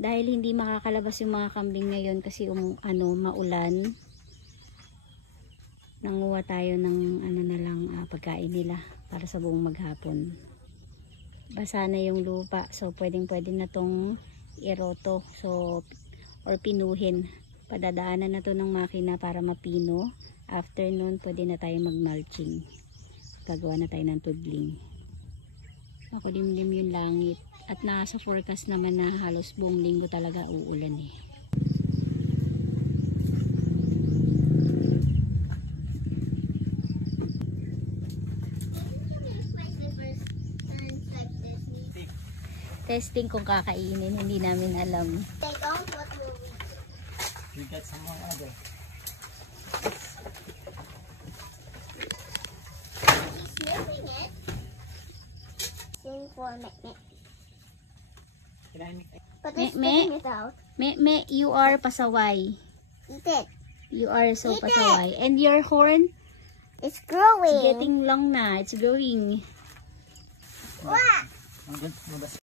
Dahil hindi makakalabas yung mga kambing ngayon kasi maulan. Nanguha tayo ng pagkain nila para sa buong maghapon. Basa na yung lupa, so pwede na tong iroto, or pinuhin. Padadaanan na to ng makina para mapino. After nun, pwede na tayo mag-mulching. Gagawa na tayo ng tudling. Makulimlim yung langit. At nasa forecast naman na halos buong linggo talaga uulan eh. Testing kung kakainin, hindi namin alam. You get some more other. He's sniffing it. Same for me. Can I make But it's spitting it out. You are pasaway. Eat it. You are so Eat pasaway. And your horn? It's growing. It's getting long na. It's growing. Wow. I'm good.